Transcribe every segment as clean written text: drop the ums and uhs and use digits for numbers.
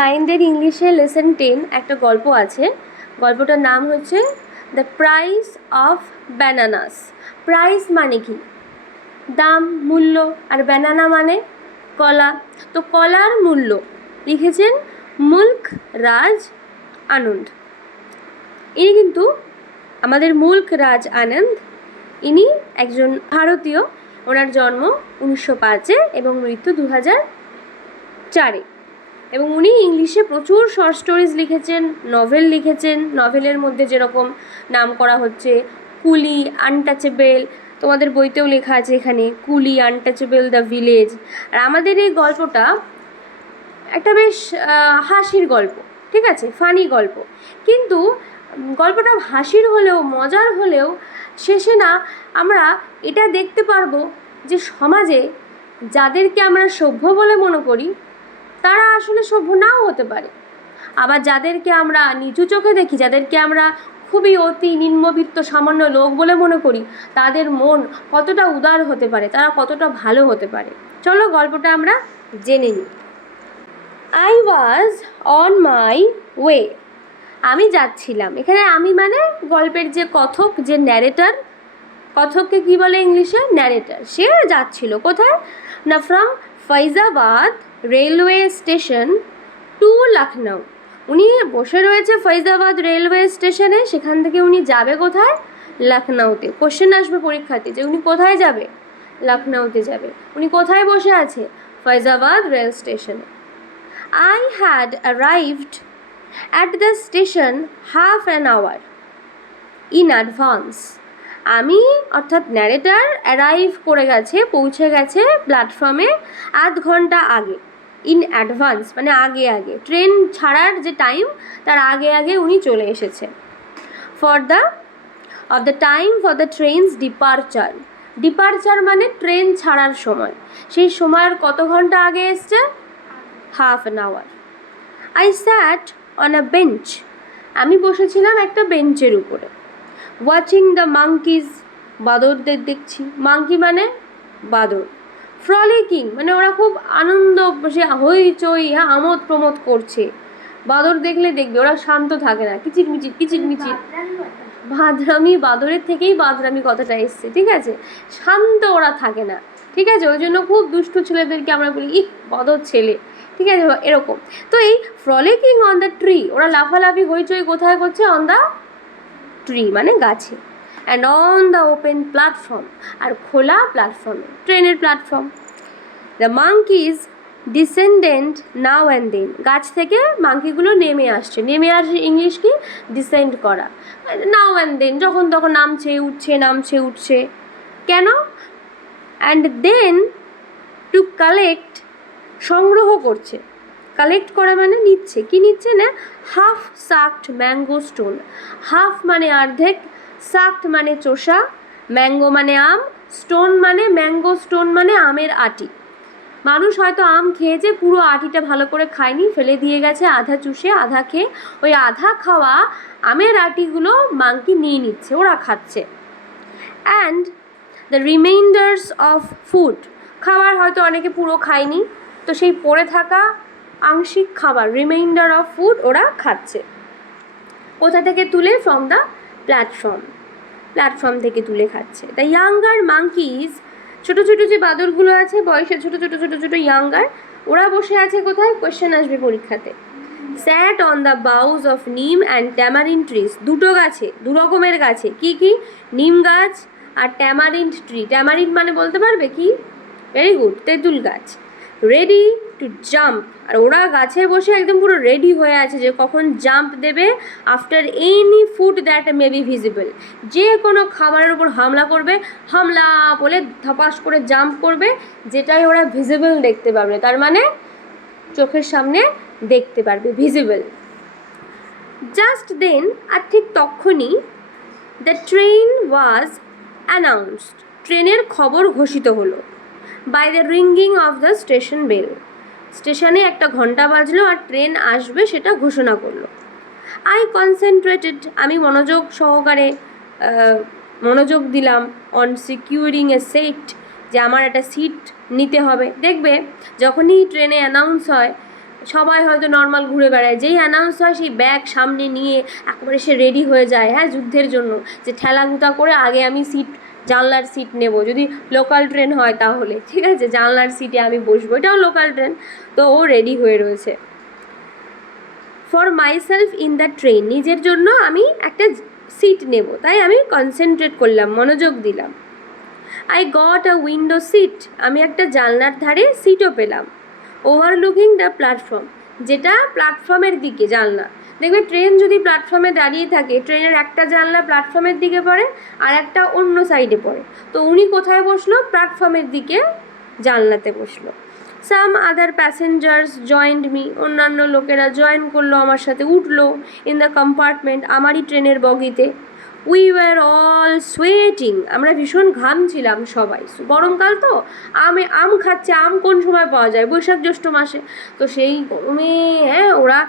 নাইনদের ইংলিশে লেসন 10 একটা গল্প আছে। গল্পটার নাম হচ্ছে the price of bananas. Price মানে কি? দাম, মূল্য, আর ব্যানানা মানে কলা। তো কলার মূল্য লিখেছেন মুল্ক রাজ আনন্দ। ইনি কিন্তু আমাদের মুল্ক রাজ আনন্দ, ইনি একজন ভারতীয়। ওনার জন্ম 1905-এ এবং মৃত্যু 2004-এ। এবং উনি ইংলিশে প্রচুর শর্ট স্টোরিজ লিখেছেন, নভেল লিখেছেন। নভেলের মধ্যে যেরকম নাম করা হচ্ছে কুলি, আনটাচেবল, তোমাদের বইতেও লেখা আছে এখানে কুলি, আনটাচেবল, দ্য ভিলেজ। আর আমাদের এই গল্পটা একটা বেশ হাসির গল্প, ঠিক আছে, ফানি গল্প। কিন্তু গল্পটা হাসির হলেও, মজার হলেও, শেষে না আমরা এটা দেখতে পারবো যে সমাজে যাদেরকে আমরা সভ্য বলে মনে করি তারা আসলে সভ্য নাও হতে পারে। আবার যাদেরকে আমরা নিচু চোখে দেখি, যাদেরকে আমরা খুবই অতি নিম্নবিত্ত সামান্য লোক বলে মনে করি, তাদের মন কতটা উদার হতে পারে, তারা কতটা ভালো হতে পারে। চলো গল্পটা আমরা জেনে নিই। I was on my way. আমি যাচ্ছিলাম। এখানে আমি মানে গল্পের যে কথক, যে ন্যারেটার, কথককে কী বলে ইংলিশে? ন্যারেটার। সে যাচ্ছিল কোথায় না, from Faizabad railway station to Lucknow. উনি বসে রয়েছে ফৈজাবাদ রেলওয়ে স্টেশনে, সেখান থেকে উনি যাবে কোথায়? লখনউতে। কোশ্চেন আসবে পরীক্ষাতে যে উনি কোথায় যাবে? লখনউতে যাবে। উনি কোথায় বসে আছে? ফৈজাবাদ রেল স্টেশনে। I had arrived at the station half an hour in advance. আমি অর্থাৎ ন্যারেটার অ্যারাইভ করে গেছে, পৌঁছে গেছে প্ল্যাটফর্মে আধ ঘন্টা আগে। ইন অ্যাডভান্স মানে আগে আগে, ট্রেন ছাড়ার যে টাইম তার আগে আগে উনি চলে এসেছে। For the time for the trains departure. Departure মানে ট্রেন ছাড়ার সময়, সেই সময়ের কত ঘন্টা আগে এসছে? Half an hour. I sat on a bench. আমি বসেছিলাম একটা বেঞ্চের উপরে। Watching the monkeys. বাদরদের দেখছি। মাঙ্কি মানে বাদর। ফ্রলিকিং মানে ওরা খুব আনন্দ, সে হইচই, হ্যাঁ, আমোদ প্রমোদ করছে। বাদর দেখলে দেখবে ওরা শান্ত থাকে না, কিচিরমিচির কিচিরমিচির। বাদরামি, বাদরের থেকেই বাদরামি কথাটা এসছে, ঠিক আছে। শান্ত ওরা থাকে না, ঠিক আছে। ওই জন্য খুব দুষ্টু ছেলেদেরকে আমরা বলি ইহ বাদর ছেলে, ঠিক আছে, এরকম। তো এই ফ্রলিকিং অন দ্য ট্রি, ওরা লাফালাফি হইচই কোথায় করছে? অন দ্য ট্রি মানে গাছে। And on the open platform, আর খোলা প্ল্যাটফর্মে, ট্রেনের platform. The monkeys descendant now and then. গাছ থেকে মাঙ্কিগুলো নেমে আসছে। নেমে আসে ইংলিশ কি? ডিসেন্ড করা। নাও অ্যান্ড দেন, যখন তখন নামছে উঠছে, নামছে উঠছে। কেন? অ্যান্ড দেন টু কালেক্ট, সংগ্রহ করছে। কালেক্ট করা মানে নিচ্ছে। কি নিচ্ছে না? Half সাকড mango stone. হাফ মানে অর্ধেক, সাকড মানে চোষা, ম্যাঙ্গো মানে আম, স্টোন মানে ম্যাঙ্গো স্টোন মানে আমের আটি। মানুষ হয়তো আম খেয়েছে, পুরো আটিটা ভালো করে খায়নি, ফেলে দিয়ে গেছে, আধা চুষে আধা খেয়ে। ওই আধা খাওয়া আমের আটিগুলো মাঙ্কি নিয়ে নিচ্ছে, ওরা খাচ্ছে। And the reminders of food. খাবার হয়তো অনেকে পুরো খায়নি, তো সেই পড়ে থাকা আংশিক খাবার, রিমাইন্ডার অফ ফুড, ওরা খাচ্ছে। কোথা থেকে তুলে? From the platform. প্ল্যাটফর্ম থেকে তুলে খাচ্ছে। দ্য ইয়াঙ্গার মাঙ্কিজ, ছোটো ছোটো যে বাদরগুলো আছে বয়সে ছোটো ছোটো ছোটো ছোটো ইয়াঙ্গার, ওরা বসে আছে কোথায়? কোয়েশ্চেন আসবে পরীক্ষাতে। Sat on the boughs of neem and tamarind trees. দুটো গাছে, দু রকমের গাছে। কি কি? নিম গাছ আর ট্যামারিন্ড ট্রি। ট্যামারিন্ড মানে বলতে পারবে কি? ভেরি গুড, তেঁতুল গাছ। রেডি টু জাম্প, আর ওরা গাছে বসে একদম পুরো রেডি হয়ে আছে যে কখন জাম্প দেবে। After any food that may be visible, যে কোনো খাবারের উপর হামলা করবে, হামলা বলে ধপাস করে জাম্প করবে, যেটাই ওরা ভিজিবল দেখতে পারবে, তার মানে চোখের সামনে দেখতে পারবে, ভিজিবল। জাস্ট দেন, আর ঠিক তখনই, দ্য ট্রেন ওয়াজ অ্যানাউন্সড, ট্রেনের খবর ঘোষিত হলো। By the ringing of the station bell, স্টেশনে একটা ঘন্টা বাজলো আর ট্রেন আসবে সেটা ঘোষণা করলো। আই কনসেন্ট্রেটেড, আমি মনোযোগ সহকারে মনোযোগ দিলাম। অন সিকিউরিং এ সিট, যে আমার একটা সিট নিতে হবে। দেখবে যখনই ট্রেনে অ্যানাউন্স হয় সবাই হয়তো নর্মাল ঘুরে বেড়ায়, যেই অ্যানাউন্স হয় সেই ব্যাগ সামনে নিয়ে একেবারে সে রেডি হয়ে যায়, হ্যাঁ, যুদ্ধের জন্য, যে ঠেলাগুতা করে আগে আমি সিট, জানলার সিট নেব, যদি লোকাল ট্রেন হয় তাহলে, ঠিক আছে, জানলার সিটে আমি বসবো, এটাও লোকাল ট্রেন। তো ও রেডি হয়ে রয়েছে। For myself in the train, নিজের জন্য আমি একটা সিট নেব, তাই আমি কনসেন্ট্রেট করলাম, মনোযোগ দিলাম। I got a window seat, আমি একটা জানলার ধারে সিটও পেলাম। ওভারলুকিং দ্য প্ল্যাটফর্ম, যেটা প্ল্যাটফর্মের দিকে জানলা। দেখবে ট্রেন যদি প্ল্যাটফর্মে দাঁড়িয়ে থাকে, ট্রেনের একটা জানলা প্ল্যাটফর্মের দিকে পড়ে আর একটা অন্য সাইডে পড়ে, তো উনি কোথায় বসলো? প্ল্যাটফর্মের দিকে জানলাতে বসলো। সাম আদার প্যাসেঞ্জার্স জয়েন্ড মি, অন্যান্য লোকেরা জয়েন করলো, আমার সাথে উঠলো ইন দ্য কম্পার্টমেন্ট, আমারই ট্রেনের বগিতে। উই ওয়ার অল সোয়েটিং, আমরা ভীষণ ঘামছিলাম সবাই, গরমকাল তো, আম খাচ্ছে, আম কোন সময় পাওয়া যায়? বৈশাখ জ্যৈষ্ঠ মাসে, তো সেই গরমে, হ্যাঁ, ওরা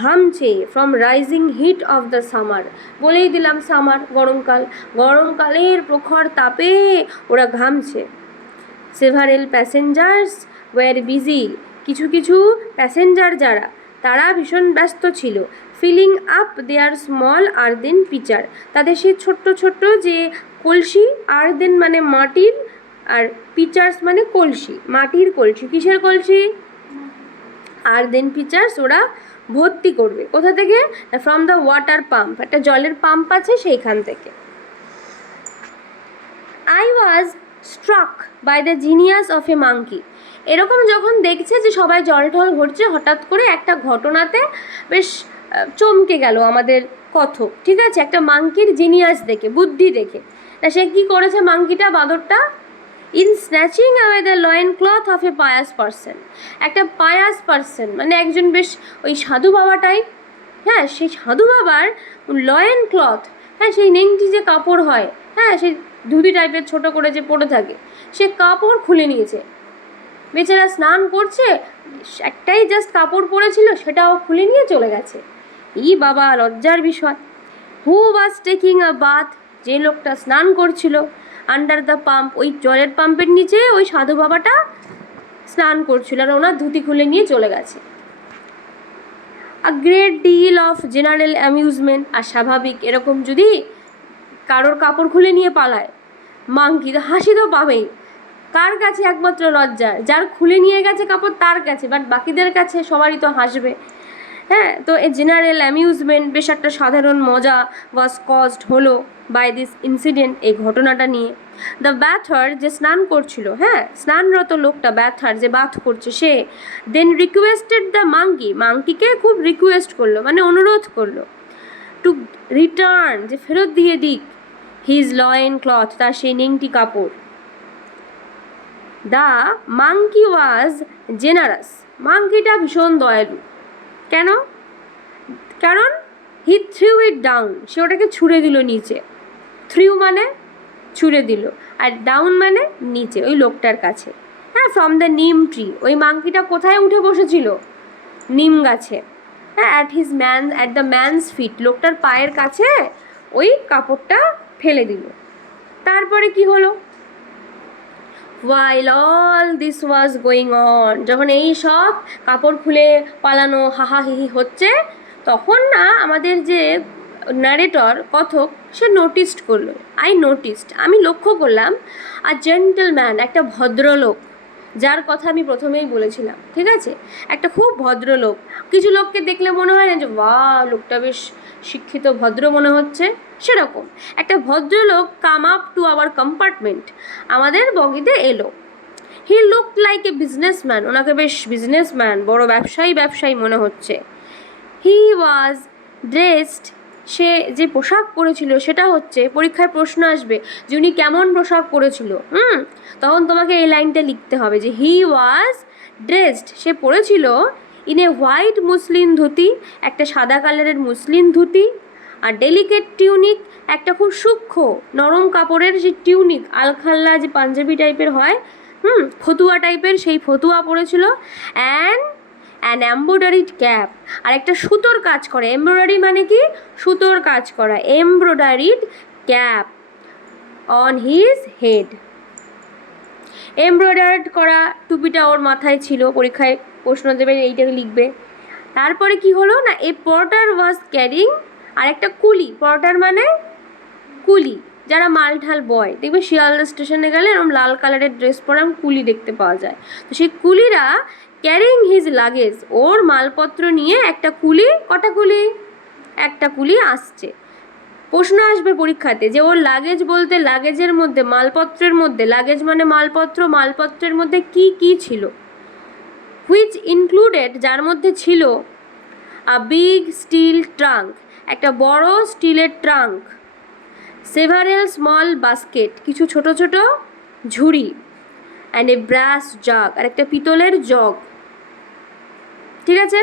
ঘামছে। From rising heat of the summer, বলেই দিলাম সামার, গরমকাল, গরমকালের প্রখর তাপে ওরা ঘামছে। সেভারেল প্যাসেঞ্জার্স ওয়ার বিজি, কিছু কিছু প্যাসেঞ্জার যারা, তারা ভীষণ ব্যস্ত ছিল। Filling up their small earthen pitcher, তাদের সেই ছোট্ট ছোট্ট যে কলসি, আর্দেন মানে মাটির, আর পিচার্স মানে কলসি, মাটির কলসি, কিসের কলসি? আর্দেন পিচার্স, ওরা ভর্তি করবে। কোথা থেকে? ফ্রম দ্য ওয়াটার পাম্প, একটা জলের পাম্প আছে সেইখান থেকে। I was struck by the genius of a monkey, এরকম যখন দেখছে যে সবাই জল ঢল ভরছে, হঠাৎ করে একটা ঘটনাতে বেশ চমকে গেল আমাদের কথক, ঠিক আছে, একটা মাঙ্কির জিনিয়াস দেখে, বুদ্ধি দেখে। তা সে কী করেছে মাঙ্কিটা, বাঁদরটা? In snatching away the loin cloth of a pious person, একটা পায়াস পার্সন মানে একজন বেশ ওই সাধু বাবা টাইপ, হ্যাঁ, সেই সাধু বাবার লয়েন ক্লথ, হ্যাঁ, সেই নেংটি যে কাপড় হয়, হ্যাঁ, সেই ধুতি টাইপের ছোটো করে যে পরে থাকে, সে কাপড় খুলে নিয়েছে। বেচারা স্নান করছে, একটাই জাস্ট কাপড় পরেছিল, সেটাও খুলে নিয়ে চলে গেছে। ই বাবা, লজ্জার বিষয়। হু ওয়াজ টেকিং আ বাথ, যে লোকটা স্নান করছিল, আন্ডার দ্য পাম্প, ওই জলের পাম্পের নিচে ওই সাধু বাবাটা স্নান করছিল, আর ওনার ধুতি খুলে নিয়ে চলে গেছে। A great deal of general amusement, আর স্বাভাবিক, এরকম যদি কারোর কাপড় খুলে নিয়ে পালায় মাঙ্কি, তো হাসি তো পাবেই। কার কাছে? একমাত্র লজ্জার, যার খুলে নিয়ে গেছে কাপড় তার কাছে, বাট বাকিদের কাছে সবারই তো হাসবে, হ্যাঁ। তো এই জেনারেল অ্যামিউজমেন্ট, বেশ একটা সাধারণ মজা ওয়াজ কজড, হলো বাই দিস ইনসিডেন্ট, এই ঘটনাটা নিয়ে। দ্য ব্যাথার, যে স্নান করছিল, হ্যাঁ, স্নানরত লোকটা, ব্যাথার যে বাথ করছে সে, দেন রিকোয়েস্টেড দ্য মাঙ্কি, মাঙ্কিকে খুব রিকোয়েস্ট করলো, মানে অনুরোধ করলো, টু রিটার্ন, যে ফেরত দিয়ে দিক, হিজ লয়েন ক্লথ, তার সেই নেংটি কাপড়। দ্য মাঙ্কি ওয়াজ জেনারাস, মাঙ্কিটা ভীষণ দয়ালু। কেন? কারণ হি থ্রিউ ইট ডাউন, সে ওটাকে ছুঁড়ে দিল নিচে। থ্রিউ মানে ছুঁড়ে দিল, আর ডাউন মানে নিচে, ওই লোকটার কাছে, হ্যাঁ, ফ্রম দ্য নিম ট্রি, ওই মাঙ্কিটা কোথায় উঠে বসেছিল? নিম গাছে, হ্যাঁ, অ্যাট দ্য ম্যানস ফিট, লোকটার পায়ের কাছে ওই কাপড়টা ফেলে দিল। তারপরে কি হলো? while all this was going on, যখন এই সব কাপড় খুলে পালানো হাহাহিহি হচ্ছে, তখন না আমাদের যে ন্যারেটর, কথক, সে নোটিসড করলো, আমি লক্ষ্য করলাম, আর জেন্টলম্যান, একটা ভদ্রলোক, যার কথা আমি প্রথমেই বলেছিলাম, ঠিক আছে, একটা খুব ভদ্রলোক। কিছু লোককে দেখলে মনে হয় না যে বাহ, লোকটা বেশ শিক্ষিত ভদ্র মনে হচ্ছে, সেরকম একটা ভদ্রলোক come up to our compartment, আমাদের বগিতে এলো। He looked like a businessman, ওনাকে বেশ বিজনেসম্যান, বড় ব্যবসায়ী মনে হচ্ছে। হি ওয়াজ ড্রেসড, সে যে পোশাক পরেছিল সেটা হচ্ছে, পরীক্ষায় প্রশ্ন আসবে যে উনি কেমন পোশাক পরেছিল, তখন তোমাকে এই লাইনটা লিখতে হবে যে হি ওয়াজ ড্রেসড, সে পরেছিল in a white muslin dhoti, একটা সাদা কালারের মুসলিন ধুতি, আর ডেলিকেট টিউনিক, একটা খুব সূক্ষ্ম নরম কাপড়ের যে টিউনিক, আলখাল্লা যে পাঞ্জাবি টাইপের হয়, ফতুয়া টাইপের, সেই ফতুয়া পরেছিল। অ্যান এমব্রয়ডারিড ক্যাপ, আর একটা সুতোর কাজ করে, এমব্রয়ডারি মানে কি? সুতোর কাজ করা, embroidered cap on his head. Embroidered করা টুপিটা ওর মাথায় ছিল, পরীক্ষায় প্রশ্ন দেবে এইটাকে লিখবে। তারপরে কি হলো না, এ পর্টার ওয়াজ ক্যারিং, আর একটা কুলি, পর্টার মানে কুলি, যারা মাল ঠাল বয়, দেখবে শিয়ালদা স্টেশনে গেলে এরকম লাল কালারের ড্রেস পরা কুলি দেখতে পাওয়া যায়। তো সেই কুলিরা ক্যারিং হিজ লাগেজ, ওর মালপত্র নিয়ে একটা কুলি, কটা কুলি, একটা কুলি আসছে। প্রশ্ন আসবে পরীক্ষাতে যে ওর লাগেজ বলতে লাগেজের মধ্যে, মালপত্রের মধ্যে, লাগেজ মানে মালপত্র, মালপত্রের মধ্যে কি কি ছিল, হুইচ ইনক্লুডেড, যার মধ্যে ছিল আ বিগ স্টিল ট্রাঙ্ক, একটা বড় স্টিলের ট্রাঙ্ক, সেভারেল স্মল বাস্কেট, কিছু ছোট ছোট ঝুড়ি, অ্যান্ড এ ব্রাস জাগ, আর একটা পিতলের জগ। ঠিক আছে।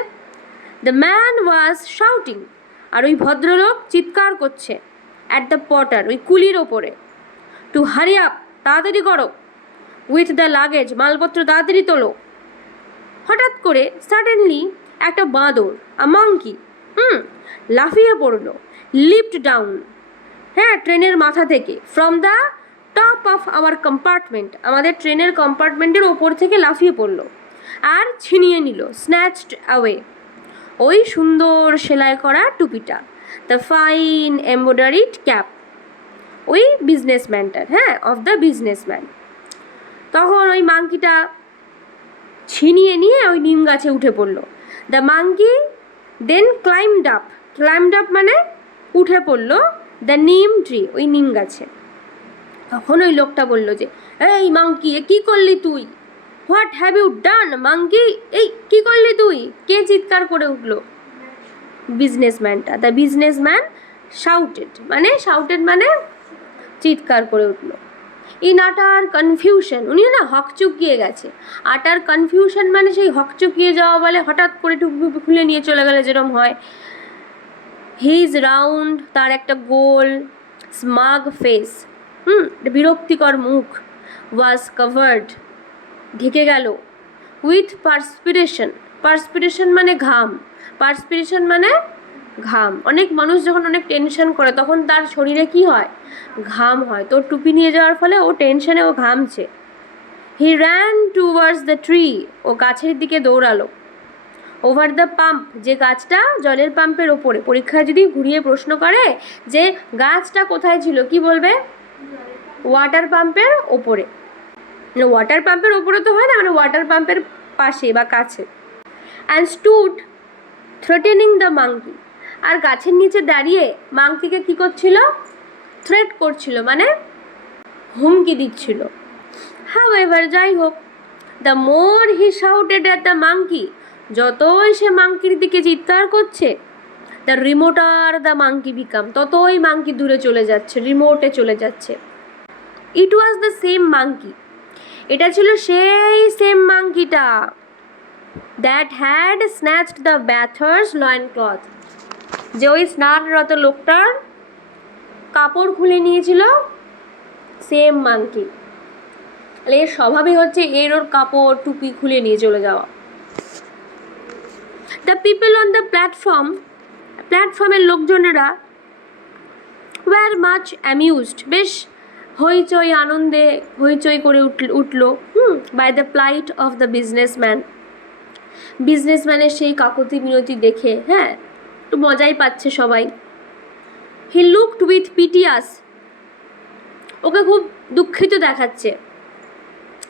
দ্য ম্যান ওয়াজ শাউটিং, আর ওই ভদ্রলোক চিৎকার করছে, অ্যাট দ্য পটার, ওই কুলির ওপরে, টু হারি আপ, তাড়াতাড়ি করো, উইথ দ্য লাগেজ, মালপত্র তাড়াতাড়ি তোলো। হঠাৎ করে সাডেনলি একটা বাঁদর, আ মাংকি, লাফিয়ে পড়লো, লিফট ডাউন, হ্যাঁ ট্রেনের মাথা থেকে, from the top of our compartment, আমাদের ট্রেনের কম্পার্টমেন্টের ওপর থেকে লাফিয়ে পড়লো, আর ছিনিয়ে নিল, স্ন্যাচড অ্যাওয়ে, ওই সুন্দর সেলাই করা টুপিটা, দ্য ফাইন এমব্রয়ডারিড ক্যাপ, ওই বিজনেসম্যানটার, হ্যাঁ অফ দ্য বিজনেসম্যান। তখন ওই মাংকিটা ছিনিয়ে নিয়ে ওই নিম গাছে উঠে পড়লো। The monkey then climbed up, climbed up মানে উঠে পড়লো, দ্য নিম ট্রি, ওই নিম গাছে। তখন ওই লোকটা বলল যে, এই মাংকি, এ কী করলি তুই, what have you done monkey, এই কী করলি তুই। কে চিৎকার করে উঠলো, বিজনেসম্যানটা। দ্য বিজনেসম্যান শাউটেড, মানে চিৎকার করে উঠলো। ইন আটার কনফিউশন, উনি না হকচকিয়ে গেছে। আটার কনফিউশন মানে সেই হকচকিয়ে যাওয়া বলে, হঠাৎ করে টুপি খুলে নিয়ে চলে গেলে যেরকম হয়। হিজ রাউন্ড, তার একটা গোল, স্মাগ ফেস, বিরক্তিকর মুখ, ওয়াজ কভার্ড, ঢেকে গেল, উইথ পার্সপিরেশন, পার্সপিরেশন মানে ঘাম, পার্সপিরেশন মানে ঘাম। অনেক মানুষ যখন অনেক টেনশন করে তখন তার শরীরে কি হয়, ঘাম হয়। তো টুপি নিয়ে যাওয়ার ফলে ও টেনশনে ও ঘামছে। He ran towards the tree, ও গাছের দিকে দৌড়ালো। ওভার দ্য পাম্প, যে গাছটা জলের পাম্পের ওপরে, পরীক্ষায় যদি ঘুরিয়ে প্রশ্ন করে যে গাছটা কোথায় ছিল, কি বলবে, ওয়াটার পাম্পের ওপরে। ওয়াটার পাম্পের ওপরে তো হয় না, মানে ওয়াটার পাম্পের পাশে বা কাছে। And stood threatening the monkey, আর গাছের নিচে দাঁড়িয়ে মাংকিকে কী করছিল, থ্রেট করছিল, মানে হুমকি দিচ্ছিল। হাউএভার, যাই হোক, the more he shouted at the monkey, যতই সে মাংকির দিকে চিৎকার করছে, the remoter the monkey became, ততই মাংকি দূরে চলে যাচ্ছে, রিমোটে চলে যাচ্ছে। It was the same monkey, এটা ছিল সেই সেম মাংকিটা, that had snatched the bathers loin cloth, যে ওই স্নানরত লোকটার কাপড় খুলে নিয়েছিল, সেম মাংকি। তাহলে এর স্বভাবই হচ্ছে ওর কাপড় টুপি খুলে নিয়ে চলে যাওয়া। The people on the platform, প্ল্যাটফর্মের লোকজনেরা, ওয়ার মাচ অ্যামিউজড, বেশ হইচই আনন্দে হইচই করে উঠল, by the plight of the businessman, বিজনেসম্যানের সেই কাকুতি মিনতি দেখে, হ্যাঁ একটু মজাই পাচ্ছে সবাই। হি লুকড উইথ পিটিয়াস, ওকে খুব দুঃখিত দেখাচ্ছে,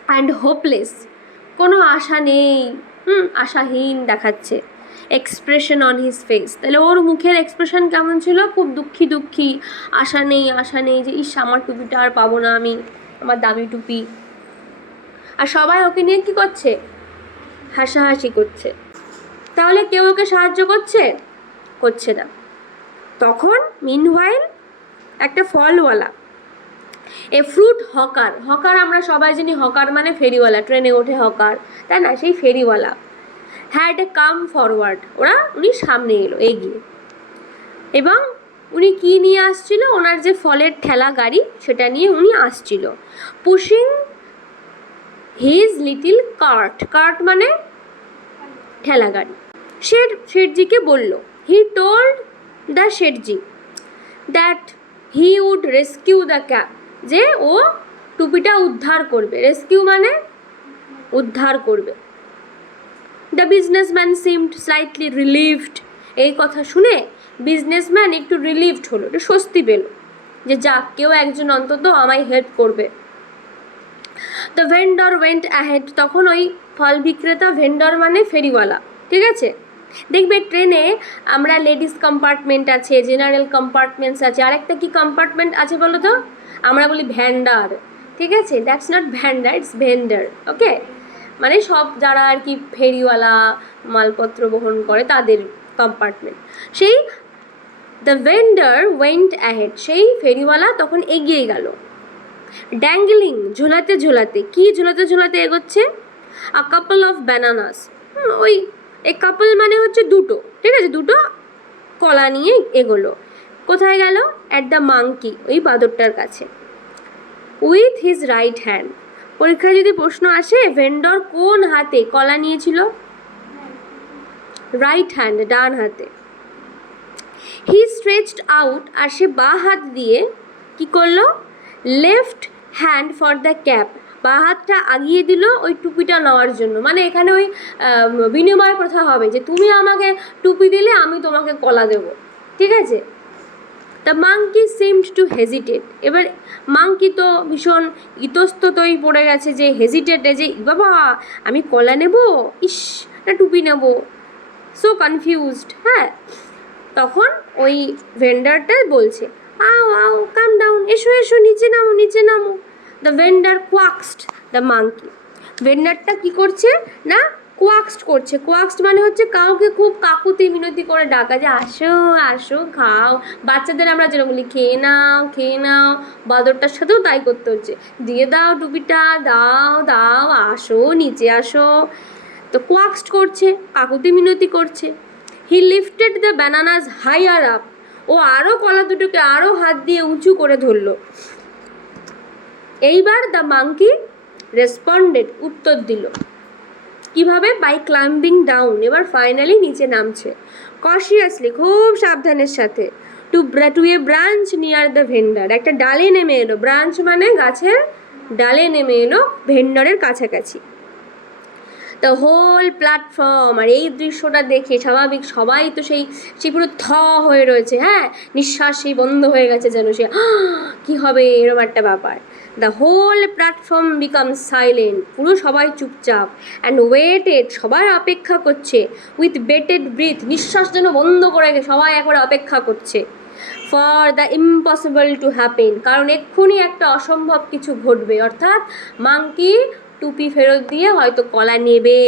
অ্যান্ড হোপলেস, কোনো আশা নেই, আশাহীন দেখাচ্ছে, এক্সপ্রেশন অন হিজ ফেস, তাহলে ওর মুখের এক্সপ্রেশন কেমন ছিল, খুব দুঃখী দুঃখী, আশা নেই, যে ইস আমার টুপিটা আর পাবো না আমি, আমার দামি টুপি। আর সবাই ওকে নিয়ে কী করছে, হাসাহাসি করছে। তাহলে কেউ ওকে সাহায্য করছে না। তখন মিনওয়াইল একটা ফলওয়ালা, এ ফ্রুট হকার, হকার আমরা সবাই জানি, হকার মানে ফেরিওয়ালা, ট্রেনে ওঠে হকার, তাই না, সেই ফেরিওয়ালা, হ্যাড এ কাম ফরওয়ার্ড, উনি সামনে এগিয়ে, এবং উনি কি নিয়ে আসছিল, ওনার যে ফলের ঠেলা গাড়ি সেটা নিয়ে উনি আসছিল, pushing his little cart, cart মানে ঠেলা গাড়ি। শেঠজিকে বলল, he told the Sethji that he would rescue the cap, যে ও টুপিটা উদ্ধার করবে। রেস্কিউ মানে উদ্ধার করবে। The businessman seemed slightly relieved. এই কথা শুনে বিজনেসম্যান একটু রিলিভড হলো, একটু স্বস্তি পেল যে যাক, কেউ একজন অন্তত আমায় হেল্প করবে। The vendor went ahead. তখন ওই ফল বিক্রেতা, ভেন্ডর মানে ফেরিওয়ালা, ঠিক আছে। দেখবে ট্রেনে আমরা লেডিস কম্পার্টমেন্ট আছে, জেনারেল কম্পার্টমেন্টস আছে, আরেকটা কি কম্পার্টমেন্ট আছে বলো তো? আমরা বলি ভ্যান্ডার, ঠিক আছে। That's not vander, it's vendor, okay. মানে সব যারা আর কি ফেরিওয়ালা মালপত্র বহন করে তাদের কম্পার্টমেন্ট। সেই দ্য ভেন্ডার ওয়েন্ট অ্যাহেড, সেই ফেরিওয়ালা তখন এগিয়ে গেল। ড্যাঙ্গলিং, ঝোলাতে ঝোলাতে, কি ঝোলাতে ঝোলাতে এগোচ্ছে? আ কাপল অফ ব্যানানাস। ওই এই কাপল মানে হচ্ছে দুটো, ঠিক আছে, দুটো কলা নিয়ে এগোলো। কোথায় গেল? অ্যাট দ্য মাংকি, ওই বাঁদরটার কাছে। With his right hand. পরীক্ষায় যদি প্রশ্ন আসে ভেন্ডর কোন হাতে কলা নিয়েছিল? রাইট হ্যান্ড, ডান হাতে। হি স্ট্রেচড আউট, আর সে বাঁ হাত দিয়ে কি করলো? Left hand for the cap, বাঁ হাতটা আগিয়ে দিল ওই টুপিটা নেওয়ার জন্য। মানে এখানে ওই বিনিময় প্রথা হবে যে তুমি আমাকে টুপি দিলে আমি তোমাকে কলা দেবো, ঠিক আছে। The monkey seemed two hesitate. এবার মাংকি তো ভীষণ ইতস্ততই পড়ে গেছে, যে হেজিটেটে, যে বাবা আমি কলা নেব, ইস না টুপি নেব, সো কনফিউজড। হ্যাঁ, তখন ওই ভেন্ডারটা বলছে আও আও কাম ডাউন, এসো এসো, নিচে নামো নিচে নামো। The vendor coaxed the monkey. ভেন্ডারটা কি করছে না, কোয়াক্সড করছে। কোয়াক্সড মানে হচ্ছে কাউকে খুব কাকুতি মিনতি করে ডাকা, যে আসো আসো খাও। বাচ্চাদের আমরা যেরকম বলি খেয়ে নাও খেয়ে নাও, বাঁদরটার সাথেও তাই করতে হচ্ছে, দিয়ে দাও টুপিটা, দাও দাও, আসো নিচে আসো। তো কোয়াক্সড করছে, কাকুতি মিনতি করছে। He lifted the bananas higher up. ও আরও কলা দুটোকে আরও হাত দিয়ে উঁচু করে ধরল। এইবার দ্য মাংকি রেসপন্ডেড, উত্তর দিল। কিভাবে? By climbing down. এবার ফাইনালি নিচে নামছে কশিয়াসলি, খুব সাবধানের সাথে। To a branch near the vendor. একটা ডালে নেমে এলো, ব্রাঞ্চ মানে গাছের ডালে নেমে এলো ভেন্ডারের কাছাকাছি। দ্য হোল প্ল্যাটফর্ম, আর এই দৃশ্যটা দেখে স্বাভাবিক সবাই তো সেই পুরো হয়ে রয়েছে, হ্যাঁ, নিঃশ্বাস সেই বন্ধ হয়ে গেছে, যেন সে কী হবে এরকম একটা ব্যাপার। The whole platform became silent, পুরো সবাই চুপচাপ। অ্যান্ড ওয়েটেড, সবাই অপেক্ষা করছে। উইথ বেটেড ব্রিথ, নিঃশ্বাস যেন বন্ধ করে সবাই একবারে অপেক্ষা করছে। For the impossible to happen, কারণ এক্ষুনি একটা অসম্ভব কিছু ঘটবে, অর্থাৎ মাংকি টুপি ফেরত দিয়ে হয়তো কলা নেবে।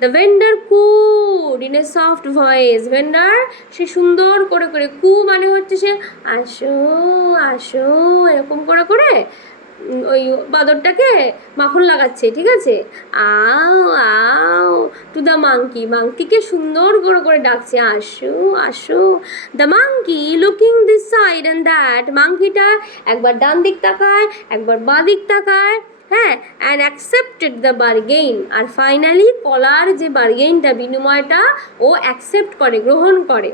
The vendor cooed in a soft voice. Vendor সে সুন্দর করে করে, কু মানে হচ্ছে সে আসো আসো এরকম করে করে ওই বাঁদরটাকে মাখন লাগাচ্ছে, ঠিক আছে। আও আও টু দ্য মাংকি, মাংকিকে সুন্দর করে করে ডাকছে, আসো আসো। The monkey looking this side and that, মাংকিটা একবার ডান দিক তাকায় একবার বাঁ দিক তাকায়, হ্যাঁ, অ্যান্ড অ্যাকসেপ্টেড দ্য বার্গেইন। আর ফাইনালি কলার যে বার্গেইনটা, বিনিময়টা ও অ্যাকসেপ্ট করে, গ্রহণ করে।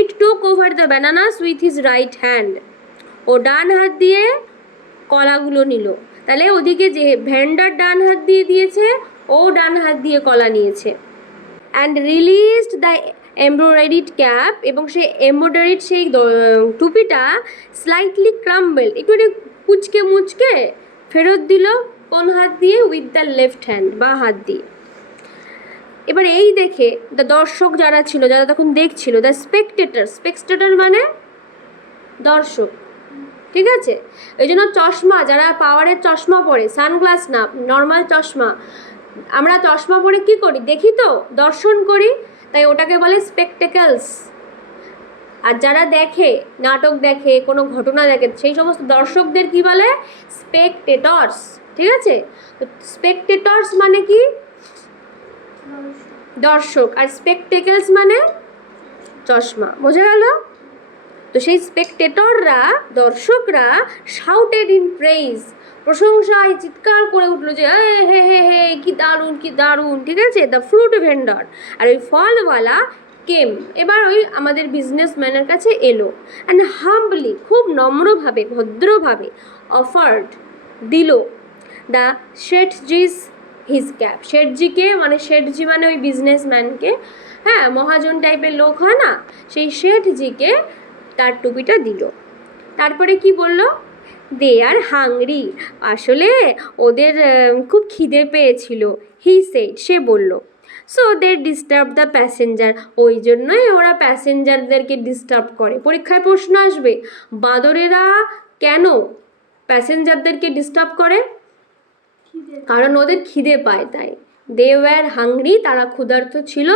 It took over the bananas with his right hand. ও ডান হাত দিয়ে কলাগুলো নিল। তাহলে ওদিকে যে ভেন্ডার ডান হাত দিয়ে দিয়েছে, ও ডান হাত দিয়ে কলা নিয়েছে। And released the embroidered cap, এবং সেই এমব্রয়ডারিড সেই টুপিটা স্লাইটলি ক্রাম্বল, একটু কুচকে মুচকে ফেরত দিল। কোন হাত দিয়ে? উইথ দ্য লেফট হ্যান্ড, বাঁ হাত দিয়ে। এবার এই দেখে দ্য দর্শক যারা ছিল, যারা তখন দেখছিল, দ্য স্পেকটেটর মানে দর্শক, ঠিক আছে। এই জন্য চশমা, যারা পাওয়ারের চশমা পরে, সানগ্লাস না, নর্মাল চশমা, আমরা চশমা পরে কি করি? দেখি তো, দর্শন করি, তাই ওটাকে বলে স্পেকটেকলস। আর যারা দেখে, নাটক দেখে, কোনো ঘটনা দেখে, সেই সমস্ত দর্শকদের কি বলে? স্পেকটেটর্স, ঠিক আছে। তো স্পেকটেটর্স মানে কি? দর্শক। আর স্পেকটেকলস মানে চশমা, বোঝা গেল? তো সেই স্পেকটেটররা, দর্শকরা শাউটেড ইন প্রেইজ, প্রশংসায় চিৎকার করে উঠলো যে হে হে হে কি দারুণ কি দারুণ, ঠিক আছে। দ্য ফ্রুট ভেন্ডর, আর ওই ফলওয়ালা কেম, এবার ওই আমাদের বিজনেসম্যানের কাছে এলো, অ্যান্ড হাম্বলি, খুব নম্রভাবে ভদ্রভাবে, অফার্ড, দিল দ্য শেঠজিস হিজ ক্যাপ, শেঠজিকে, মানে শেঠজি মানে ওই বিজনেসম্যানকে, হ্যাঁ, মহাজন টাইপের লোক হয় না, সেই শেঠজিকে তার টুপিটা দিল। তারপরে কি বললো, দে আর হাংরি, আসলে ওদের খুব খিদে পেয়েছিল, হি সেড, সে বলল। So they disturb the passenger, ওই জন্যই ওরা প্যাসেঞ্জারদেরকে ডিস্টার্ব করে। পরীক্ষায় প্রশ্ন আসবে, বাঁদরেরা কেন প্যাসেঞ্জারদেরকে ডিস্টার্ব করে? কারণ ওদের খিদে পায়, তাই। দে ওয়্যার হাংরি, তারা ক্ষুধার্ত ছিল।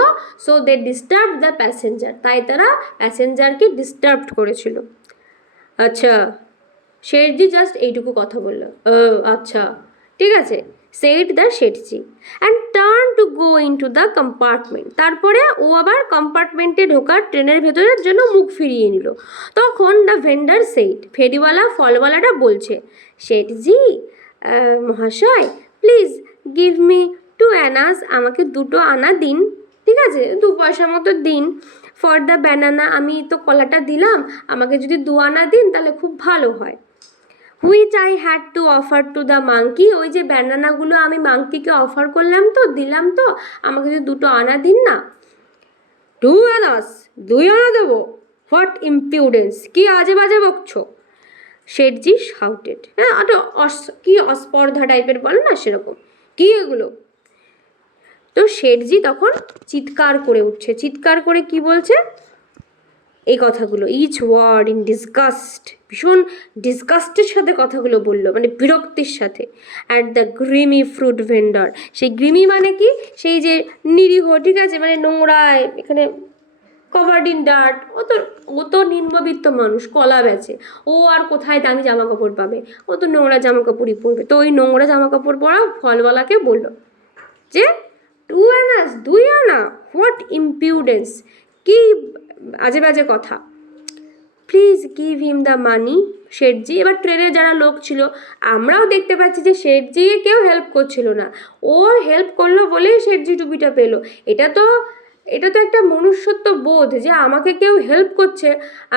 So they disturb the passenger, তাই তারা প্যাসেঞ্জারকে ডিস্টার্ব করেছিল। আচ্ছা, শেঠজি জাস্ট এইটুকু কথা বললো, আচ্ছা ঠিক আছে, said the শেঠজি, and turn to go in to the compartment, তারপরে ও আবার কম্পার্টমেন্টে ঢোকার, ট্রেনের ভেতরের জন্য মুখ ফিরিয়ে নিল। তখন দ্য ভেন্ডার সেড, ফেরিওয়ালা, ফলওয়ালাটা বলছে, শেঠজি মহাশয়, প্লিজ গিভ মি 2 আনাস, আমাকে 2 আনা দিন, ঠিক আছে, 2 পয়সা মতো দিন। ফর দ্য ব্যানানা, আমি তো কলাটা দিলাম, আমাকে যদি 2 আনা দিন তাহলে খুব ভালো হয়। Which I had to offer to the monkey, ওই যে ব্যানানাগুলো আমি মাঙ্কিকে অফার করলাম তো, দিলাম তো, আমাকে যদি 2 আনা দিন না। 2 আনাস, 2 আনা দেবো? হোয়াট ইম্পিউডেন্স, কি আজে বাজে বকছো? শেঠজি শাউটেড, হ্যাঁ, ওটা কি অস্পর্ধা টাইপের বলে না, সেরকম, কি এগুলো? তো শেঠজি তখন চিৎকার করে উঠছে, চিৎকার করে কি বলছে এই কথাগুলো, ইচ ওয়ার্ড ইন ডিসগাস্ট, ভীষণ ডিসগাস্টের সাথে কথাগুলো বললো, মানে বিরক্তির সাথে। অ্যাট দ্য গ্রিমি ফ্রুট ভেন্ডার, সেই গ্রিমি মানে কি, সেই যে নিরীহ, ঠিক আছে, মানে নোংরায়, এখানে কভার্ড ইন ডার্ট, ও তো নিম্নবিত্ত মানুষ, কলা বেচে, ও আর কোথায় দামি জামা কাপড় পাবে, ও তো নোংরা জামা কাপড়ই পরবে। তো ওই নোংরা জামা কাপড় পরা ফলওয়ালাকে বললো যে 2 আনাস, 2 আনা, হোয়াট ইম্পিউডেন্স, কি আজে বাজে কথা। Please give him the money, Sethji, এবার ট্রেনে যারা লোক ছিল, আমরাও দেখতে পাচ্ছি যে শেঠজিকে কেউ হেল্প করছিল না, ও হেল্প করলো বলেই শেঠজি টুপিটা পেলো। এটা তো একটা মনুষ্যত্ব বোধ, যে আমাকে কেউ হেল্প করছে,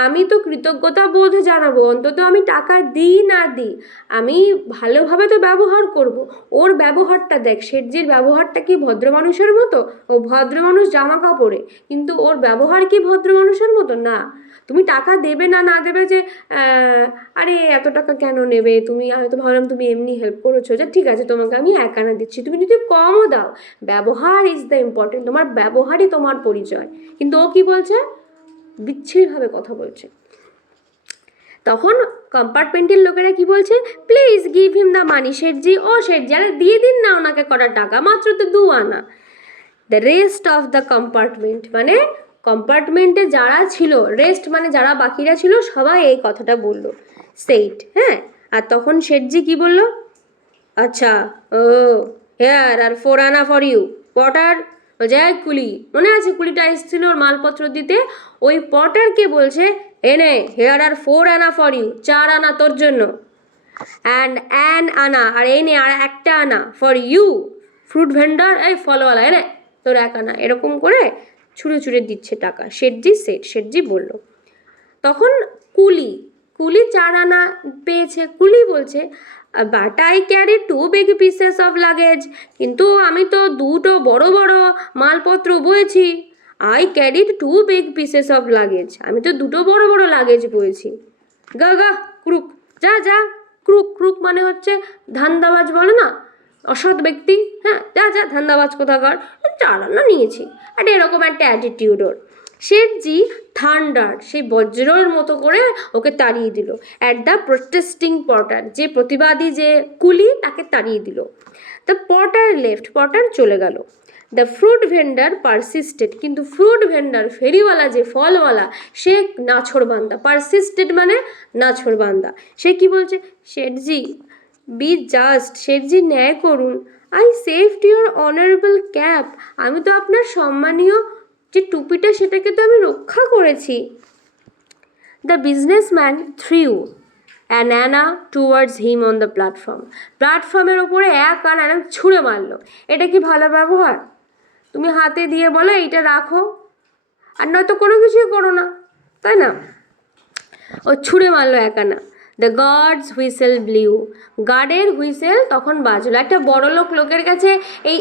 আমি তো কৃতজ্ঞতা বোধ জানাবো, অন্তত আমি টাকা দিই না দিই, আমি ভালোভাবে তো ব্যবহার করব। ওর ব্যবহারটা দেখ, শেঠজির ব্যবহারটা কি ভদ্র মানুষের মতো? ও ভদ্র মানুষ জামা কাপড়ে, কিন্তু ওর ব্যবহার কি ভদ্র মানুষের মতো? না। তুমি টাকা দেবে না, না দেবে যে আরে এত টাকা কেন নেবে তুমি, আমি তো ভাবলাম তুমি এমনি হেল্প করেছো, যে ঠিক আছে তোমাকে আমি 1 আনা দিচ্ছি, তুমি যদি কমও দাও, ব্যবহার ইজ দ্য ইম্পর্টেন্ট, তোমার ব্যবহারই তোমার পরিচয়। কিন্তু ও কি বলছে, বিচ্ছিরিভাবে কথা বলছে। তখন কম্পার্টমেন্টের লোকেরা কি বলছে, please give him the money, Sethji, ও শেঠজি, আরে দিয়ে দিন না ওনাকে কটা টাকা, মাত্র তো 2 আনা। The rest of the compartment, মানে কম্পার্টমেন্টে যারা ছিল, রেস্ট মানে যারা বাকিরা ছিল, সবাই এই কথাটা বলল, সেইট, হ্যাঁ। আর তখন শেঠজি কি বলল, আচ্ছা, ও হেয়ার আর 4 আনা ফর ইউ, পটার, যাই কুলি, মনে আছে কুলিটা এসেছিল ওর মালপত্র দিতে, ওই পটারকে বলছে, এনে হেয়ার আর 4 আনা ফর ইউ, 4 আনা তোর জন্য, অ্যান্ড অ্যান আনা, আর এনে আর 1টা আনা ফর ইউ ফ্রুট ভেন্ডার, এই ফলওয়ালা, এনে তোর 1 আনা, এরকম করে ছুঁড়ে ছুঁড়ে দিচ্ছে টাকা। শেঠজি বলল। তখন কুলি 4 আনা পেয়েছে, কুলি বলছে, but I carry 2 big pieces of luggage, কিন্তু আমি তো 2টো বড় বড় মালপত্র বয়েছি। I carried 2 big pieces of luggage, আমি তো 2টো বড় বড় লাগেজ বয়েছি। গা ক্রুক, যা যা, ক্রুক মানে হচ্ছে ধান্দাবাজ, বলে না, অসৎ ব্যক্তি, হ্যাঁ, যা ধান্দাবাজ কোথাকার, 4 আনা নিয়েছি, একটা এরকম একটা অ্যাটিটিউড ওর। শেঠজি থান্ডার, সেই বজ্রের মতো করে ওকে তাড়িয়ে দিল। অ্যাট দ্য প্রোটেস্টিং পটার, যে প্রতিবাদী যে কুলি, তাকে তাড়িয়ে দিল। দ্য পটার লেফট, পটার চলে গেল। দ্য ফ্রুট ভেন্ডার পারসিস্টেড, কিন্তু ফ্রুট ভেন্ডার, ফেরিওয়ালা, যে ফলওয়ালা, সে নাছোড়বান্দা, পারসিস্টেড মানে নাছোড়বান্দা। সে কি বলছে, শেঠজি বি জাস্ট, শেঠজি ন্যায় করুন, I saved your honourable cap, আমি তো আপনার সম্মানীয় যে টুপিটা, সেটাকে তো আমি রক্ষা করেছি। দ্য বিজনেসম্যান থ্রিউ অ্যান আনা towards him on the platform, প্ল্যাটফর্মের ওপরে 1 আনা ছুঁড়ে মারলো। এটা কি ভালো ব্যবহার? তুমি হাতে দিয়ে বলো এইটা রাখো, আর নয়তো কোনো কিছুই করো না, তাই না? ও ছুঁড়ে মারলো এক আনা। দ্য গডস হুইসেল ব্লিউ, গার্ডের হুইসেল তখন বাজলো। একটা বড়লোক লোকের কাছে এই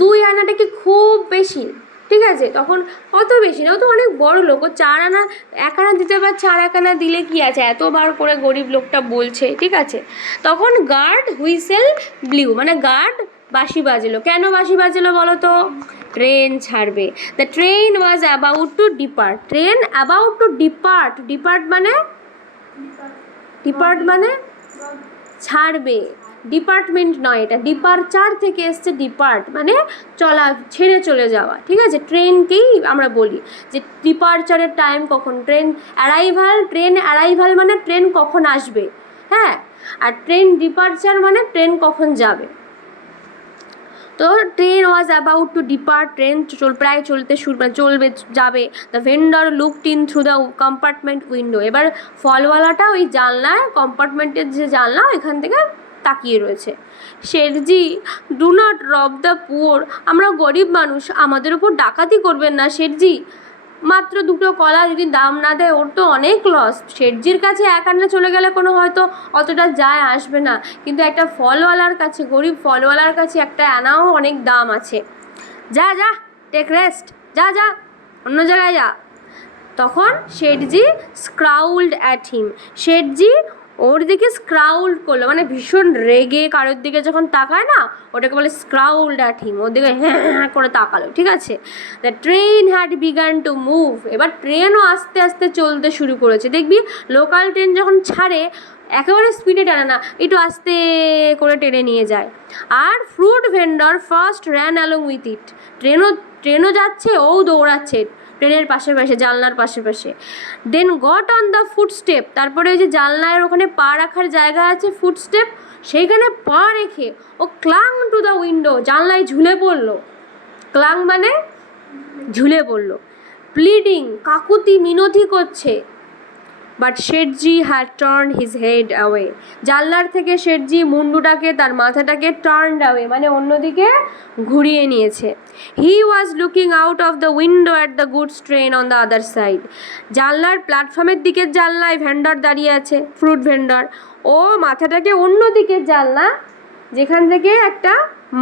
2 আনাটা কি খুব বেশি? ঠিক আছে, তখন অত বেশি না, ও তো অনেক বড় লোক, ও 4 আনা 1 আনা দিতে পারছে, আর 1 আনা দিলে কি আছে, এতবার করে গরিব লোকটা বলছে, ঠিক আছে? তখন গার্ড হুইসেল ব্লিউ মানে গার্ড বাঁশি বাজলো। কেন বাঁশি বাজলো বলো তো? ট্রেন ছাড়বে। The train was about to depart, train about to depart, depart মানে ছাড়বে, ডিপার্টমেন্ট নয়, এটা ডিপারচার থেকে এসছে, ডিপার্ট মানে চলা, ছেড়ে চলে যাওয়া, ঠিক আছে? ট্রেনকেই আমরা বলি যে ডিপারচারের টাইম কখন, ট্রেন অ্যারাইভাল মানে ট্রেন কখন আসবে, হ্যাঁ, আর ট্রেন ডিপারচার মানে ট্রেন কখন যাবে। তো train was about to depart, train প্রায় চলতে চলবে যাবে। The vendor looked in through the compartment window, এবার ফলওয়ালাটা ওই জানলায়, কম্পার্টমেন্টের যে জানলা ওইখান থেকে তাকিয়ে রয়েছে। শেঠজি, ডু নট রব দ্য পুয়ার, আমরা গরিব মানুষ, আমাদের উপর ডাকাতি করবেন না শেঠজি, মাত্র 2টো কলা যদি দাম না দেয় ওর তো অনেক লস। শেঠজির কাছে 1 আনা চলে গেলে কোনো হয়তো অতটা যায় আসবে না, কিন্তু একটা ফলওয়ালার কাছে, গরিব ফলওয়ালার কাছে 1 আনাও অনেক দাম আছে। যা টেক রেস্ট, যা অন্য জায়গায় যা। তখন শেঠজি স্ক্রাউলড অ্যাট হিম, শেঠজি ওর দিকে স্ক্রাউল্ড করলো, মানে ভীষণ রেগে কারোর দিকে যখন তাকায় না, ওটাকে বলে স্ক্রাউল্ড অ্যাট হিম, ওর দিকে হ্যাঁ করে তাকালো, ঠিক আছে? The train had began to move, এবার ট্রেনও আস্তে আস্তে চলতে শুরু করেছে। দেখবি লোকাল ট্রেন যখন ছাড়ে একেবারে স্পিডে টানে না, একটু আস্তে করে টেনে নিয়ে যায়। আর fruit vendor first ran along with it, ট্রেনও যাচ্ছে, ও দৌড়াচ্ছে ট্রেনের পাশে জানলার পাশে। Then got on the footstep, তারপরে ওই যে জানলার ওখানে পা রাখার জায়গা আছে, ফুটস্টেপ, সেইখানে পা রেখে ও ক্লাং টু দ্য উইন্ডো, জানলায় ঝুলে পড়লো। ক্লাং মানে ঝুলে পড়লো। প্লিডিং, কাকুতি মিনতি করছে। But শেঠজি had turn his head away, জানলার থেকে শেঠজি মুন্ডুটাকে, তার মাথাটাকে টার্নড অ্যাওয়ে মানে অন্যদিকে ঘুরিয়ে নিয়েছে। He was looking out of the window at the goods train on the other side, জানলার প্ল্যাটফর্মের দিকের জানলায় ভেন্ডর দাঁড়িয়ে আছে, ফ্রুট ভেন্ডর, ও মাথাটাকে অন্য দিকের জানলা, যেখান থেকে একটা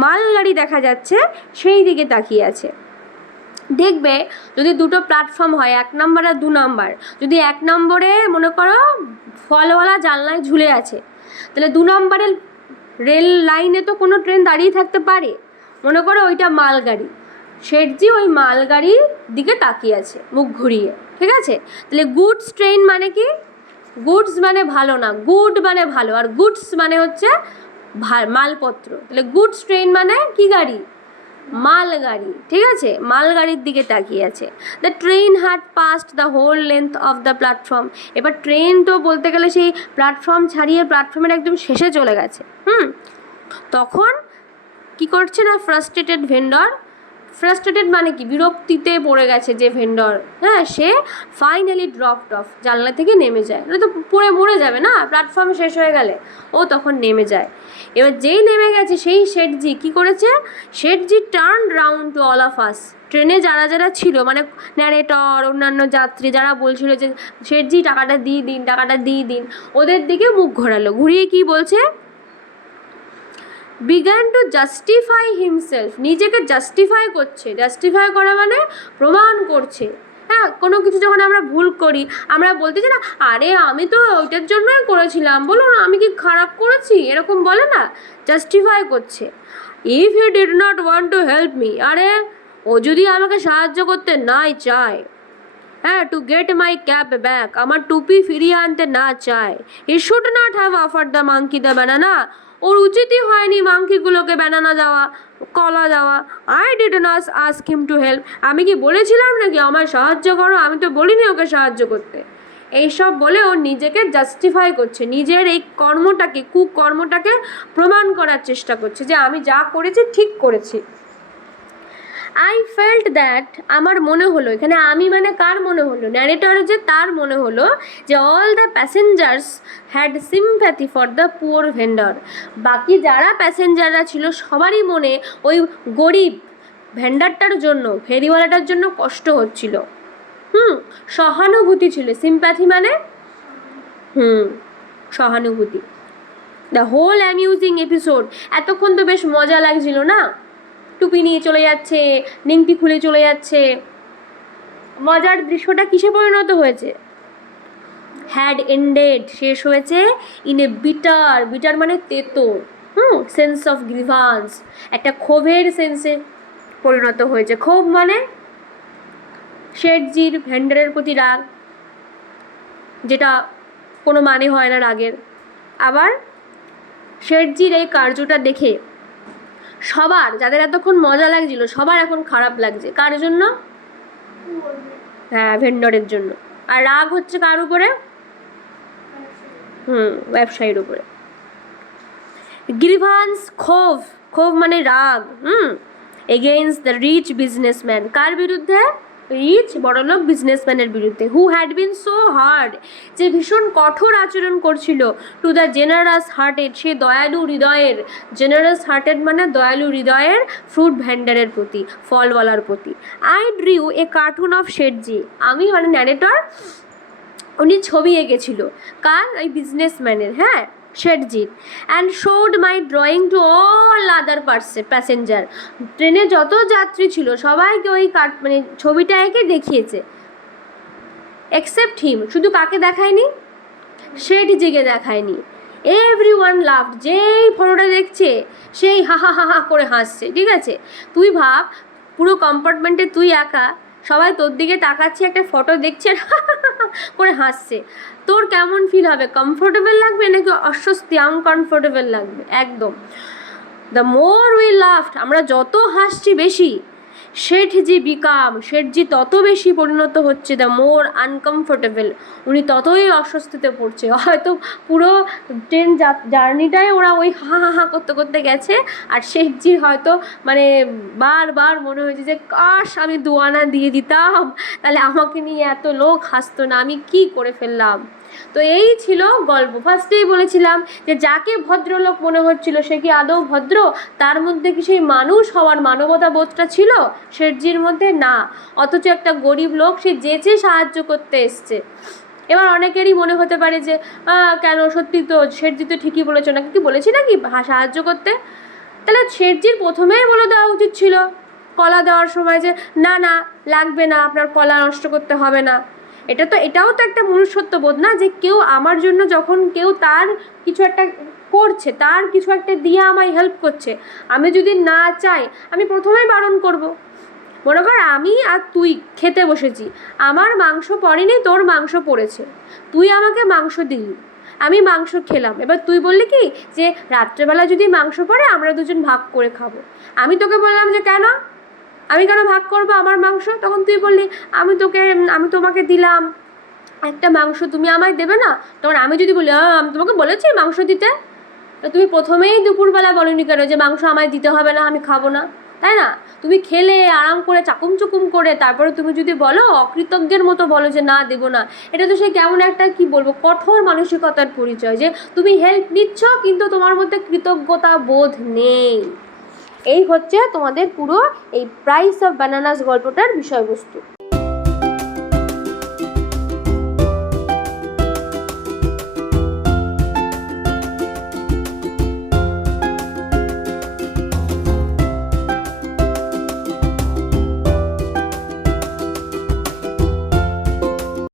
মালগাড়ি দেখা যাচ্ছে, সেই দিকে তাকিয়ে আছে। দেখবে যদি 2টো প্ল্যাটফর্ম হয়, 1 নম্বর আর 2 নম্বর, যদি 1 নম্বরে মনে করো ফলওয়ালা জানলায় ঝুলে আছে, তাহলে 2 নম্বরের রেল লাইনে তো কোনো ট্রেন দাঁড়িয়ে থাকতে পারে, মনে করো ওইটা মালগাড়ি, শেঠজি ওই মালগাড়ির দিকে তাকিয়ে আছে মুখ ঘুরিয়ে, ঠিক আছে? তাহলে গুডস ট্রেন মানে কি? গুডস মানে ভালো না, গুড মানে ভালো, আর গুডস মানে হচ্ছে মালপত্র, তাহলে গুডস ট্রেন মানে কি গাড়ি? মালগাড়ি, ঠিক আছে? মালগাড়ির দিকে তাকিয়ে আছে। The train had passed the whole length of the platform, এবার ট্রেন তো বলতে গেলে সেই প্ল্যাটফর্ম ছাড়িয়ে প্ল্যাটফর্মের একদম শেষে চলে গেছে। তখন কি করছে না, ফ্রাস্ট্রেটেড ভেন্ডর, ফ্রাস্ট্রেটেড মানে কি? বিরক্তিতে পড়ে গেছে যে ভেন্ডর, হ্যাঁ, সে ফাইনালি ড্রপড অফ, জানলা থেকে নেমে যায়, না তো পড়ে মরে যাবে না প্ল্যাটফর্ম শেষ হয়ে গেলে, ও তখন নেমে যায়। এবার যেই নেমে গেছে সেই শেঠজি কী করেছে, Sethji turn round to all of us, ট্রেনে যারা ছিল মানে ন্যারেটর, অন্যান্য যাত্রী যারা বলছিল যে শেঠজি টাকাটা দিয়ে দিন, ওদের দিকে মুখ ঘোরালো, ঘুরিয়ে কি বলছে, বিগান টু জাস্টিফাই হিমসেলফ, নিজেকে জাস্টিফাই করছে, জাস্টিফাই করা মানে প্রমাণ করছে। হ্যাঁ, কোনো কিছু যখন আমরা ভুল করি, আমরা বলতে চাই না, আরে আমি তো ওইটার জন্যই করেছিলাম, বলো না আমি কি খারাপ করেছি, এরকম বলে না, জাস্টিফাই করছে। If he did not want to help me, আরে ও যদি আমাকে সাহায্য করতে নাই চায়, হ্যাঁ, to get my cap back, আমার টুপি ফিরিয়ে আনতে না চায়, he should not have offered the monkey the banana, ওর উচিতই হয়নি মাঙ্কিগুলোকে ব্যানানা দেওয়া, কলা দেওয়া। I did not ask him to help, আমি কি বলেছিলাম নাকি আমার সাহায্য করো, আমি তো বলিনি ওকে সাহায্য করতে। এইসব বলে ও নিজেকে জাস্টিফাই করছে, নিজের এই কর্মটাকে, কুকর্মটাকে প্রমাণ করার চেষ্টা করছে যে আমি যা করেছি ঠিক করেছি। আই ফেল্ট দ্যাট, আমার মনে হলো, এখানে আমি মানে কার মনে হলো, ন্যারেটর যে তার মনে হলো যে all the passengers had sympathy for the poor vendor, বাকি যারা প্যাসেঞ্জাররা ছিল সবারই মনে ওই গরিব ভেন্ডারটার জন্য, ফেরিওয়ালাটার জন্য কষ্ট হচ্ছিল। সহানুভূতি ছিল। সিম্প্যাথি মানে সহানুভূতি। দ্য হোল অ্যামিউজিং এপিসোড, এতক্ষণ তো বেশ মজা লাগছিল না, টুপি নিয়ে চলে যাচ্ছে, নিংটি খুলে চলে যাচ্ছে, মজার দৃশ্যটা কিসে পরিণত হয়েছে? হ্যাড এন্ডেড, শেষ হয়েছে ইন এ বিটার মানে তেতো, সেন্স অফ গ্রিভান্স, একটা ক্ষোভের সেন্সে পরিণত হয়েছে। ক্ষোভ মানে শেঠজির ভেন্ডারের প্রতি রাগ, যেটা কোনো মানে হয় না রাগের। আবার শেঠজির এই কার্যটা দেখে সবার, যাদের এতক্ষণ মজা লাগছিল, সবার এখন খারাপ লাগছে। কার জন্য? হ্যাঁ, ভেন্ডরের জন্য। আর রাগ হচ্ছে কার উপরে? ব্যবসায়ীর উপরে। গ্রিভান্স, ক্ষোভ মানে রাগ, এগেইনস্ট দ্য রিচ বিজনেসম্যান, কার বিরুদ্ধে? রিচ বড়লোক বিজনেসম্যানের বিরুদ্ধে। Who had been so hard, যে ভীষণ কঠোর আচরণ করছিল। টু দ্য জেনারাস হার্টেড, সে দয়ালু হৃদয়ের, জেনারাস হার্টেড মানে দয়ালু হৃদয়ের ফ্রুট ভেন্ডারের প্রতি, ফলওয়ালার প্রতি। I drew a cartoon of Sethji, আমি মানে ন্যারেটর, উনি ছবি এঁকেছিল কার? ওই বিজনেসম্যানের, হ্যাঁ, শেঠজির। And showed my drawing to all other passenger, ট্রেনে যত যাত্রী ছিল সবাইকে ওই মানে ছবিটা এঁকে দেখিয়েছে। এক্সেপ্ট হিম, শুধু কাকে দেখায়নি? শেঠজিকে দেখায়নি। এভরিওয়ান লাভড, যেই ফটোটা দেখছে সেই হা হা হা হা করে হাসছে। ঠিক আছে, তুই ভাব পুরো কম্পার্টমেন্টে তুই একা, সবাই তোর দিকে তাকাচ্ছে, একটা ফটো দেখছে করে হাসছে, তোর কেমন ফিল হবে? কমফোর্টেবল লাগবে নাকি অস্বস্তি, আনকমফোর্টেবল লাগবে? একদম। দ্য মোর উই লাফড, আমরা যত হাসছি বেশি, শেঠজি তত বেশি পরিণত হচ্ছে, দ্য মোর আনকমফোর্টেবল, উনি ততই অস্বস্তিতে পড়ছে। হয়তো পুরো ট্রেন জার্নিটাই ওরা ওই হা হা হা করতে করতে গেছে, আর শেঠজির হয়তো মানে বারবার মনে হয়েছে যে কাশ আমি 2 আনা দিয়ে দিতাম, তাহলে আমাকে নিয়ে এত লোক হাসতো না, আমি কি করে ফেললাম। তো এই ছিল গল্প। ফার্স্টেই বলেছিলাম যে যাকে ভদ্রলোক মনে হচ্ছিল সে কি আদৌ ভদ্র? তার মধ্যে কি সেই মানুষ হওয়ার মানবতা বোধটা ছিল শেঠজির মধ্যে? না। অথচ একটা গরিব লোক, সে যেচে সাহায্য করতে এসছে। এবার অনেকেরই মনে হতে পারে যে কেন, সত্যি তো শেঠজি তো ঠিকই বলেছো, নাকি কি বলেছি নাকি সাহায্য করতে? তাহলে শেঠজির প্রথমেই বলে দেওয়া উচিত ছিল কলা দেওয়ার সময় যে না না লাগবে না, আপনার কলা নষ্ট করতে হবে না। এটাও তো একটা মনুষ্যত্ব বোধ না, যে কেউ আমার জন্য, যখন কেউ তার কিছু একটা করছে, তার কিছু একটা দিয়ে আমায় হেল্প করছে, আমি যদি না চাই আমি প্রথমেই বারণ করব। মনে কর আমি আর তুই খেতে বসেছি, আমার মাংস পড়েনি, তোর মাংস পড়েছে, তুই আমাকে মাংস দিলি, আমি মাংস খেলাম। এবার তুই বললি কি যে রাত্রেবেলা যদি মাংস পড়ে আমরা দুজন ভাগ করে খাবো। আমি তোকে বললাম যে কেন, আমি কেন ভাগ করবো আমার মাংস? তখন তুই বললি আমি তোমাকে দিলাম একটা মাংস, তুমি আমায় দেবে না। তখন আমি যদি বলি আমি তোমাকে বলেছি মাংস দিতে, তো তুমি প্রথমেই দুপুরবেলা বলনি কেন যে মাংস আমায় দিতে হবে না, আমি খাবো না, তাই না? তুমি খেলে আরাম করে চাকুম চুকুম করে, তারপরে তুমি যদি বলো অকৃতজ্ঞের মতো বলো যে না দেবো না, এটা তো সে কেমন একটা কি বলবো কঠোর মানসিকতার পরিচয়, যে তুমি হেল্প নিচ্ছ কিন্তু তোমার মধ্যে কৃতজ্ঞতা বোধ নেই। এই হচ্ছে তোমাদের পুরো এই প্রাইস অফ ব্যানানাস গল্পটার বিষয়বস্তু।